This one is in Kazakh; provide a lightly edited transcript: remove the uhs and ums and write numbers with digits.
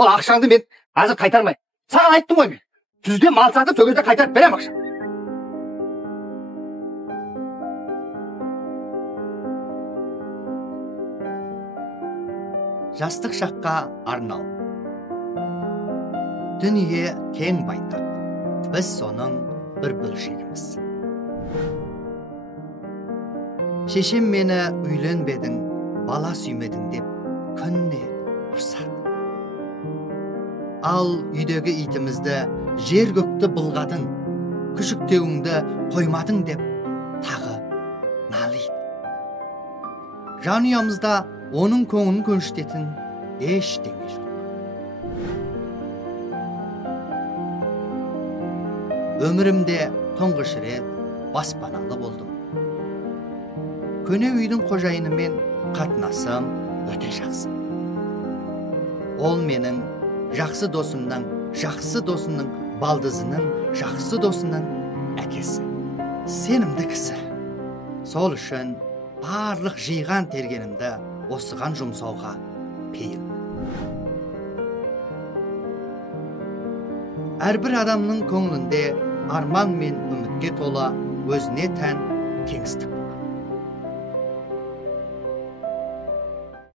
Ол ақшаңды мен азыр қайтармай. Саған айттым ғой мен. Түзде мал сатып, сөгезде қайтарып берем ақша. Жастық шаққа арнау. Дүние кең байтақ. Біз соның бір бөлшегіміз. Шешем мені үйленбедің, бала сүймедің деп күнне ұрсады. Ал үйдегі итімізді жер көкті бұлғадың, күшіктеуіңді қоймадың деп тағы налиды. Жанұямызда оның көңілін көншітетін ештеңе жоқ. Өмірімде тұңғыш рет баспаналы болдым. Көне үйдің қожайынымен қатынасым өте жақсы. Ол менің жақсы досымның балдызының жақсы досының әкесі. Сенімді кісі. Сол үшін барлық жиған тергенімді осыған жұмсауға пейіл. Әрбір адамның көңілінде арман мен үмітке тола өзіне тән кеңістік.